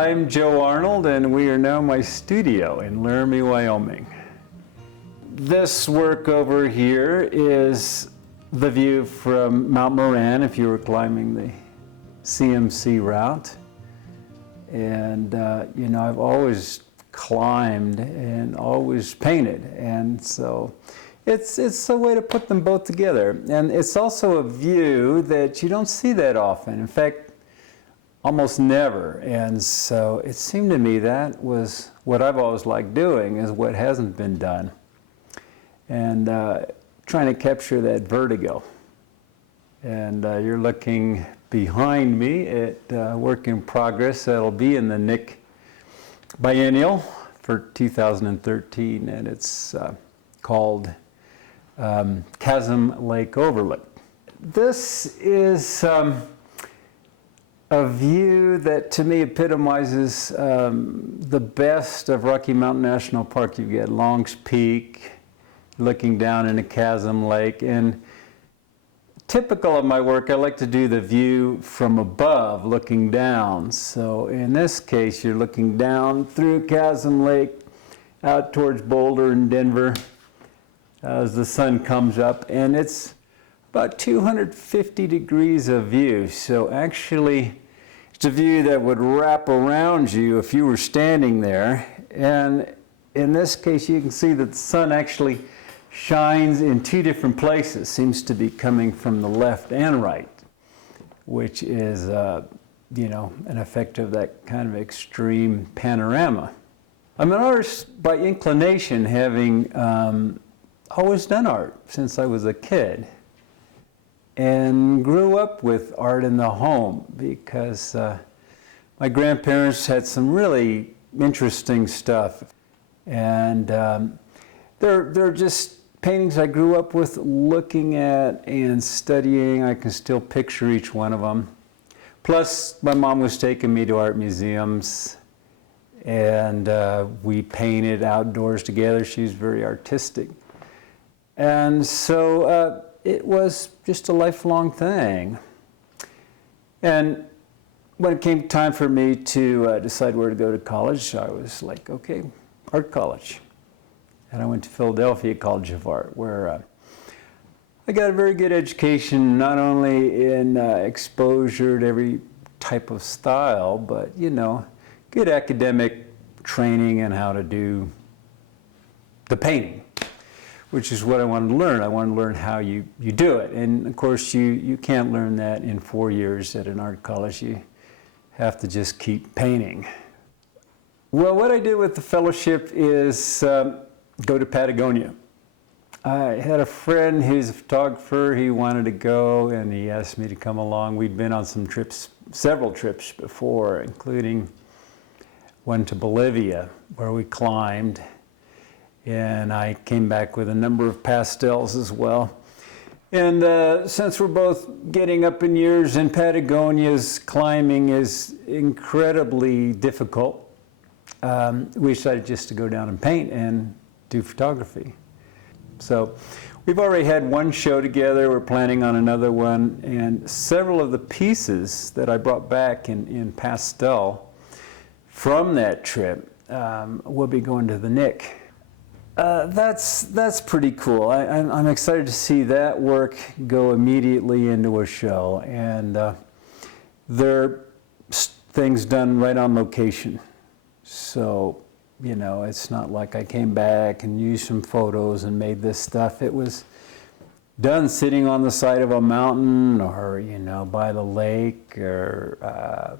I'm Joe Arnold, and we are now in my studio in Laramie, Wyoming. This work over here is the view from Mount Moran if you were climbing the CMC route. And you know, I've always climbed and always painted, and so it's a way to put them both together. And it's also a view that you don't see that often. In fact, almost never. And so it seemed to me that was what I've always liked doing, is what hasn't been done. And trying to capture that vertigo. And you're looking behind me at work in progress that'll be in the Nick Biennial for 2013, and it's called Chasm Lake Overlook. This is a view that to me epitomizes the best of Rocky Mountain National Park. You get Long's Peak, looking down into Chasm Lake, and typical of my work, I like to do the view from above, looking down. So in this case, you're looking down through Chasm Lake, out towards Boulder and Denver as the sun comes up, and it's about 250 degrees of view. So actually, it's a view that would wrap around you if you were standing there. And in this case, you can see that the sun actually shines in two different places. Seems to be coming from the left and right, which is, you know, an effect of that kind of extreme panorama. I'm an artist by inclination, having always done art since I was a kid, and grew up with art in the home because my grandparents had some really interesting stuff. And they're just paintings I grew up with looking at and studying. I can still picture each one of them. Plus, my mom was taking me to art museums, and we painted outdoors together. She was very artistic. And so it was just a lifelong thing. And when it came time for me to decide where to go to college, I was like, okay, art college. And I went to Philadelphia College of Art, where I got a very good education, not only in exposure to every type of style, but, you know, good academic training in how to do the painting, which is what I wanted to learn. I wanted to learn how you do it. And of course, you can't learn that in 4 years at an art college. You have to just keep painting. Well, what I did with the fellowship is go to Patagonia. I had a friend who's a photographer. He wanted to go, and he asked me to come along. We'd been on some trips, several trips before, including one to Bolivia, where we climbed. And I came back with a number of pastels as well. And since we're both getting up in years, and Patagonia's climbing is incredibly difficult, we decided just to go down and paint and do photography. So we've already had one show together. We're planning on another one. And several of the pieces that I brought back in pastel from that trip will be going to the Nick. That's pretty cool. I'm excited to see that work go immediately into a show, and they're things done right on location. So, you know, it's not like I came back and used some photos and made this stuff. It was done sitting on the side of a mountain, or, you know, by the lake, or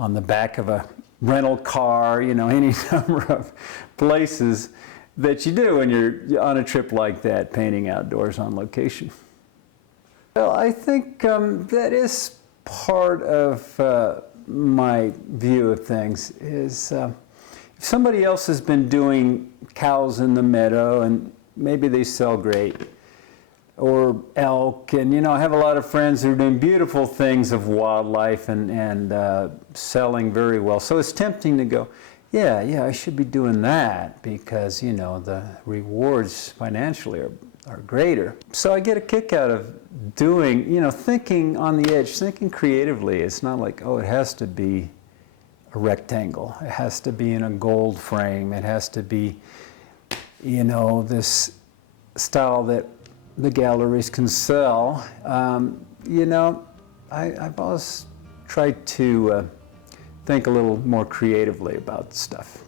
on the back of a rental car, you know, any number of places that you do when you're on a trip like that, painting outdoors on location. Well, I think that is part of my view of things, is if somebody else has been doing cows in the meadow, and maybe they sell great, or elk, and, you know, I have a lot of friends who are doing beautiful things of wildlife and selling very well. So it's tempting to go, yeah, I should be doing that, because, you know, the rewards financially are greater. So I get a kick out of doing, you know, thinking on the edge, thinking creatively. It's not like, oh, it has to be a rectangle. It has to be in a gold frame. It has to be, you know, this style that the galleries can sell. You know, I've always tried to think a little more creatively about stuff.